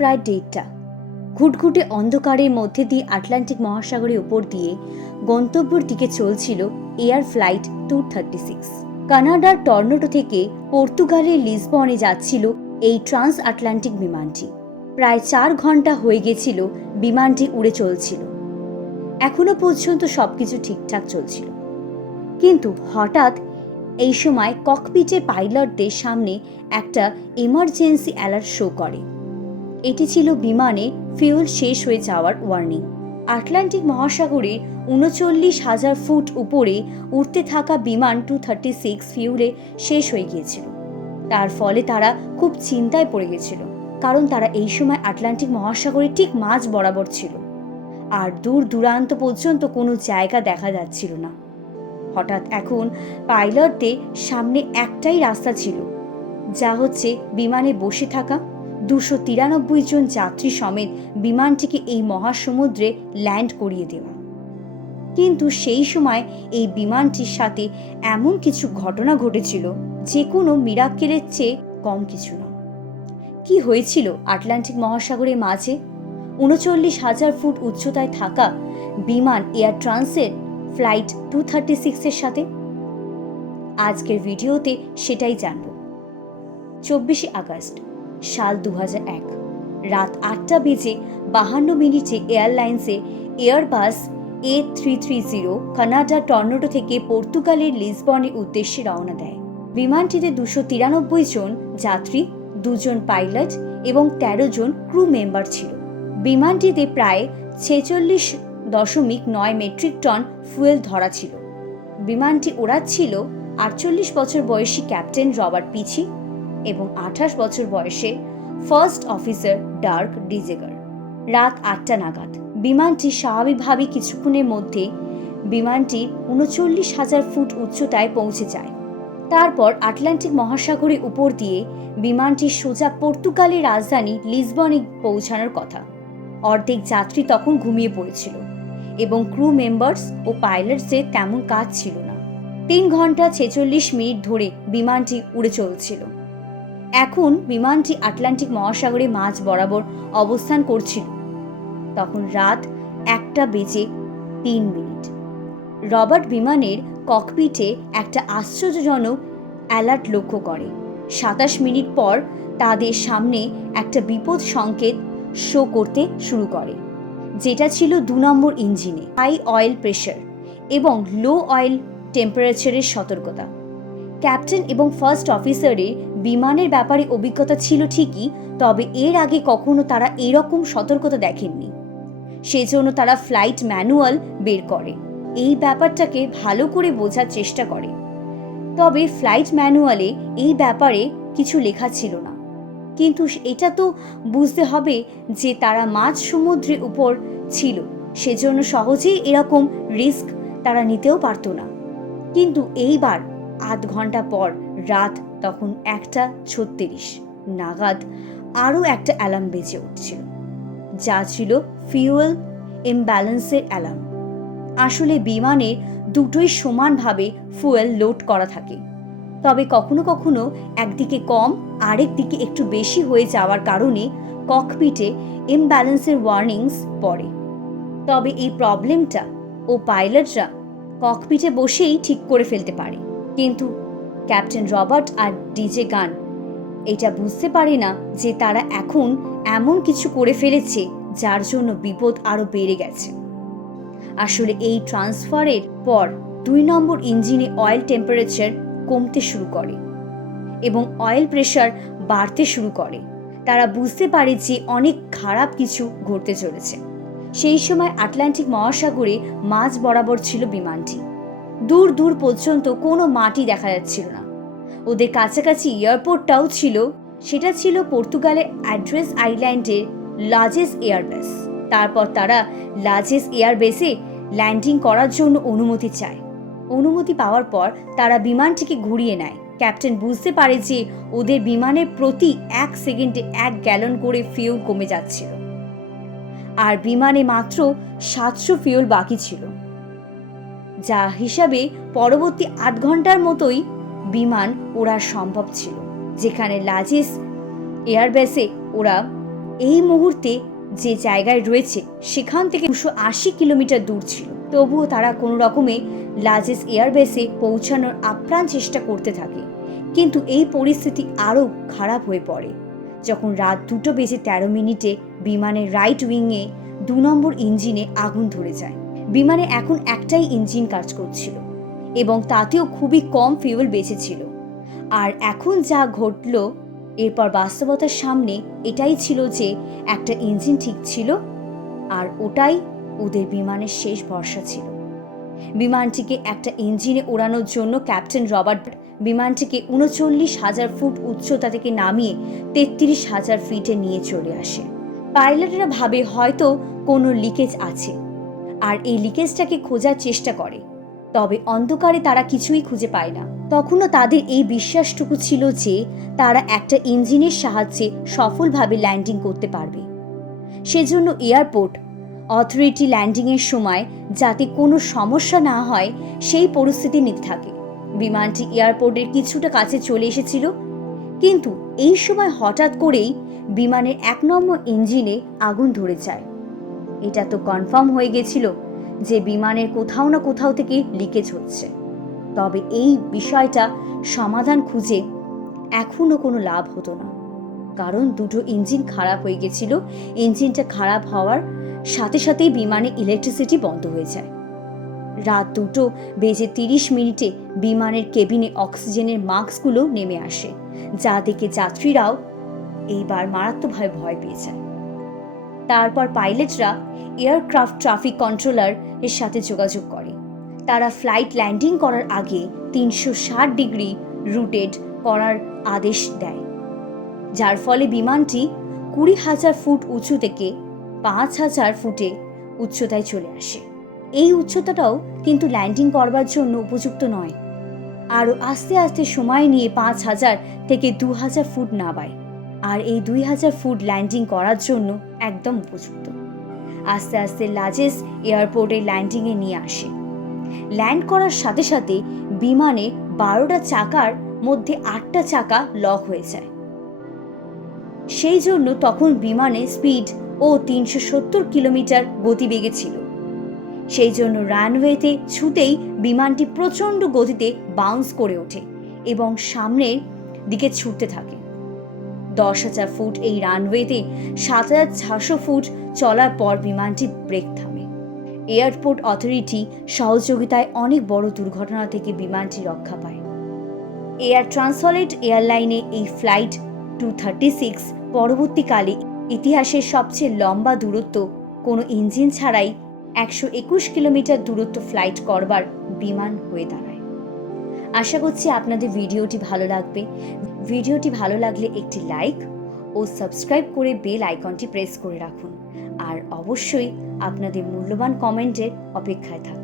প্রায় দেড়টা। ঘুটঘুটে অন্ধকারের মধ্যে দিয়ে আটলান্টিক মহাসাগরের উপর দিয়ে গন্তব্যের দিকে চলছিল air flight two thirty six. কানাডার টর্নেটো থেকে পর্তুগালের লিসবনে যাচ্ছিল এই ট্রান্স আটলান্টিক বিমানটি। প্রায় চার ঘণ্টা হয়ে গেছিল বিমানটি উড়ে চলছিল। এখনও পর্যন্ত সবকিছু ঠিকঠাক চলছিল। কিন্তু হঠাৎ এই সময় ককপিটে পাইলটদের সামনে একটা এমার্জেন্সি অ্যালার্ট শো করে। এটি ছিল বিমানে ফিউল শেষ হয়ে যাওয়ার ওয়ার্নিং আটলান্টিক মহাসাগরে উনচল্লিশ হাজার ফুট উপরে উঠতে থাকা বিমান টু থার্টি সিক্স ফিউলে শেষ হয়ে গিয়েছিল। তার ফলে তারা খুব চিন্তায় পড়ে গেছিল, কারণ তারা এই সময় আটলান্টিক মহাসাগরে ঠিক মাঝ বরাবর ছিল। আর দূর দূরান্ত পর্যন্ত কোনো জায়গা দেখা যাচ্ছিল না। হঠাৎ এখন পাইলটদের সামনে একটাই রাস্তা ছিল, যা হচ্ছে বিমানে বসে থাকা দুশো তিরানব্বই জন যাত্রী সমেত বিমানটিকে এই মহাসমুদ্রে ল্যান্ড করিয়ে দেওয়া। কিন্তু সেই সময় এই বিমানটির সাথে এমন কিছু ঘটনা ঘটেছিল, যে কোনো মিরাক্কেলের চেয়ে কম কিছু না কি হয়েছিল আটলান্টিক মহাসাগরের মাঝে? উনচল্লিশ হাজার ফুট উচ্চতায় থাকা বিমান এয়ার ট্রান্সের ফ্লাইট টু থার্টি সিক্সের সাথে? আজকের ভিডিওতে সেটাই জানব। চব্বিশে আগস্ট। সাল দু এক। রাত আটটা বেজে বাহান্ন মিনিটে এয়ারলাইন্সে Airbus A three three zero Canada Toronto থেকে পর্তুগালের লিসবনের উদ্দেশ্যে রওনা দেয়। বিমানটিতে দুশো তিরানব্বই জন যাত্রী, দুজন পাইলট এবং ১৩ জন ক্রু মেম্বার ছিল। বিমানটিতে প্রায় ছেচল্লিশ দশমিক নয় মেট্রিক টন ফুয়েল ধরা ছিল। বিমানটি ওড়াচ্ছিল আটচল্লিশ বছর বয়সী ক্যাপ্টেন রবার্ট পিছি এবং আঠাশ বছর বয়সে ফার্স্ট অফিসার ডার্ক ডিজেগার। রাত আটটা নাগাদ, বিমানটি স্বাভাবিকভাবে কিছুক্ষণের মধ্যে বিমানটি উনচল্লিশ হাজার ফুট উচ্চতায় পৌঁছে যায়। তারপর আটলান্টিক মহাসাগরের উপর দিয়ে বিমানটি সোজা পর্তুগালের রাজধানী লিসবনে পৌঁছানোর কথা। অর্ধেক যাত্রী তখন ঘুমিয়ে পড়েছিল এবং ক্রু মেম্বার্স ও পাইলটসদের তেমন কাজ ছিল না। তিন ঘণ্টা ছেচল্লিশ মিনিট ধরে বিমানটি উড়ে চলছিল। এখন বিমানটি আটলান্টিক মহাসাগরে মাঝ বরাবর অবস্থান করছিল। তখন রাত একটা বেজে তিন মিনিট। রবার্ট বিমানের ককপিটে একটা আশ্চর্যজনক অ্যালার্ট লক্ষ্য করে। সাতাশ মিনিট পর তাদের সামনে একটা বিপদ সংকেত শো করতে শুরু করে, যেটা ছিল দু নম্বর ইঞ্জিনে। হাই অয়েল প্রেশার এবং লো অয়েল টেম্পারেচারের সতর্কতা। ক্যাপ্টেন এবং ফার্স্ট অফিসারের বিমানের ব্যাপারে অভিজ্ঞতা ছিল ঠিকই, তবে এর আগে কখনো তারা এরকম সতর্কতা দেখেননি। সেজন্য তারা ফ্লাইট ম্যানুয়াল বের করে। এই ব্যাপারটাকে ভালো করে বোঝার চেষ্টা করে। তবে ফ্লাইট ম্যানুয়ালে এই ব্যাপারে কিছু লেখা ছিল না। কিন্তু এটা তো বুঝতে হবে যে তারা মাঝ সমুদ্রের উপর ছিল, সেজন্য সহজেই এরকম রিস্ক তারা নিতেও পারতো না। কিন্তু এইবার, আধ ঘণ্টা পর, রাত তখন একটা ছত্রিশ, নাগাদ আরও একটা অ্যালার্ম বেজে উঠছিল। যা ছিল ফিউয়েল ইমব্যালেন্সের অ্যালার্ম। আসলে বিমানে দুটোই সমানভাবে ফুয়েল লোড করা থাকে। তবে কখনো কখনো একদিকে কম, আরেক দিকে একটু বেশি হয়ে যাওয়ার কারণে ককপিটে ইমব্যালেন্সের ওয়ার্নিংস পড়ে। তবে এই প্রবলেমটা ও পাইলটরা ককপিটে বসেই ঠিক করে ফেলতে পারে। কিন্তু ক্যাপ্টেন রবার্ট আর ডিজে গান। এটা বুঝতে পারে না যে তারা এখন এমন কিছু করে ফেলেছে যার জন্য বিপদ আরও বেড়ে গেছে। আসলে এই ট্রান্সফারের পর দুই নম্বর ইঞ্জিনে অয়েল টেম্পারেচার কমতে শুরু করে এবং অয়েল প্রেশার বাড়তে শুরু করে। তারা বুঝতে পারে যে অনেক খারাপ কিছু ঘটতে চলেছে। সেই সময় আটলান্টিক মহাসাগরে মাঝ বরাবর ছিল বিমানটি। দূর দূর পর্যন্ত কোনো মাটি দেখা যাচ্ছিল না। ওদের কাছাকাছি এয়ারপোর্টটাও ছিল, সেটা ছিল পর্তুগালের অ্যাড্রেস আইল্যান্ডের লার্জেস্ট এয়ারবেস। তারপর তারা লার্জেস্ট এয়ারবেসে ল্যান্ডিং করার জন্য অনুমতি চায়। অনুমতি পাওয়ার পর তারা বিমানটিকে ঘুরিয়ে নেয়। ক্যাপ্টেন বুঝতে পারে যে ওদের বিমানের প্রতি এক সেকেন্ডে এক গ্যালন করে ফিউল কমে যাচ্ছিল। আর বিমানে মাত্র সাতশো ফিউল বাকি ছিল। যা হিসাবে পরবর্তী আধ ঘণ্টার মতোই বিমান ওড়া সম্ভব ছিল। যেখানে লাজিস এয়ারবেসে ওরা এই মুহূর্তে যে জায়গায় রয়েছে, সেখান থেকে দুশো আশি কিলোমিটার দূর ছিল। তবুও তারা কোনো রকমে লাজেস এয়ারবেসে পৌঁছানোর আপ্রাণ চেষ্টা করতে থাকে। কিন্তু এই পরিস্থিতি আরও খারাপ হয়ে পড়ে। যখন রাত দুটো বেজে তেরো মিনিটে বিমানের রাইট উইংয়ে দু নম্বর ইঞ্জিনে আগুন ধরে যায় বিমানে এখন একটাই ইঞ্জিন কাজ করছিল এবং তাতেও খুবই কম ফিউল বেঁচেছিল। আর এখন যা ঘটল, এরপর বাস্তবতার সামনে এটাই ছিল যে একটা ইঞ্জিন ঠিক ছিল আর ওটাই ওদের বিমানের শেষ ভরসা ছিল। বিমানটিকে একটা ইঞ্জিনে ওড়ানোর জন্য ক্যাপ্টেন রবার্ট, বিমানটিকে উনচল্লিশ হাজার ফুট উচ্চতা থেকে নামিয়ে তেত্রিশ হাজার ফিটে নিয়ে চলে আসে। পাইলটরা ভাবে হয়তো কোনো লিকেজ আছে। আর এই লিকেজটাকে খোঁজার চেষ্টা করে। তবে অন্ধকারে তারা কিছুই খুঁজে পায় না। তখনও তাদের এই বিশ্বাসটুকু ছিল যে, তারা একটা ইঞ্জিনের সাহায্যে সফলভাবে ল্যান্ডিং করতে পারবে। সেজন্য এয়ারপোর্ট অথরিটি ল্যান্ডিংয়ের সময় যাতে কোনো সমস্যা না হয়, সেই পরিস্থিতি নিতে থাকে। বিমানটি এয়ারপোর্টের কিছুটা কাছে চলে এসেছিল। কিন্তু এই সময় হঠাৎ করেই বিমানের এক নম্বর ইঞ্জিনে আগুন ধরে যায়। এটা তো কনফার্ম হয়ে গেছিল যে বিমানের কোথাও না কোথাও থেকে লিকেজ হচ্ছে। তবে এই বিষয়টা সমাধান খুঁজে এখনও কোনো লাভ হতো না। কারণ দুটো ইঞ্জিন খারাপ হয়ে গেছিল, ইঞ্জিনটা খারাপ হওয়ার সাথে সাথেই বিমানে ইলেকট্রিসিটি বন্ধ হয়ে যায়। রাত দুটো বেজে তিরিশ মিনিটে বিমানের কেবিনে অক্সিজেনের মাস্কগুলো নেমে আসে, যা দেখে যাত্রীরাও এইবার মারাত্মকভাবে ভয় পেয়ে যায়। তারপর পাইলটরা এয়ারক্রাফট ট্রাফিক কন্ট্রোলার এর সাথে যোগাযোগ করে। তারা ফ্লাইট ল্যান্ডিং করার আগে তিনশো ষাট ডিগ্রি রুটেড করার আদেশ দেয়। যার ফলে বিমানটি কুড়ি হাজার ফুট উঁচু থেকে পাঁচ হাজার ফুটে উচ্চতায় চলে আসে। এই উচ্চতাটাও কিন্তু ল্যান্ডিং করবার জন্য উপযুক্ত নয়। আরও আস্তে আস্তে সময় নিয়ে পাঁচ হাজার থেকে দু হাজার ফুট নামায়। আর এই দুই হাজার ফুট ল্যান্ডিং করার জন্য একদম উপযুক্ত। আস্তে আস্তে লাজেস এয়ারপোর্টে ল্যান্ডিংয়ে নিয়ে আসে। ল্যান্ড করার সাথে সাথে বিমানে বারোটা চাকার মধ্যে আটটা চাকা লক হয়ে যায়। সেই জন্য তখন বিমানে স্পিড ও তিনশো সত্তর কিলোমিটার গতিবেগে ছিল। সেই জন্য রানওয়েতে ছুতেই বিমানটি প্রচণ্ড গতিতে বাউন্স করে ওঠে এবং সামনের দিকে ছুটতে থাকে। দশ হাজার ফুট এই রানওয়েতে সাত হাজার ছশো ফুট চলার পর বিমানটি ব্রেক থামে। এয়ারপোর্ট অথরিটি সহযোগিতায় অনেক বড় দুর্ঘটনা থেকে বিমানটি রক্ষা পায়। এয়ার ট্রান্সলেট এয়ারলাইনে এই ফ্লাইট টু থার্টি সিক্স পরবর্তীকালে ইতিহাসের সবচেয়ে লম্বা দূরত্ব, কোনো ইঞ্জিন ছাড়াই একশো একুশ কিলোমিটার দূরত্ব ফ্লাইট করবার বিমান হয়ে দাঁড়ায়। আশা করছি আপনাদের ভিডিওটি ভালো লাগবে। ভিডিওটি ভালো লাগলে একটি লাইক ও সাবস্ক্রাইব করে বেল আইকনটি প্রেস করে রাখুন। আর অবশ্যই আপনাদের মূল্যবান কমেন্টের অপেক্ষায় থাকুন।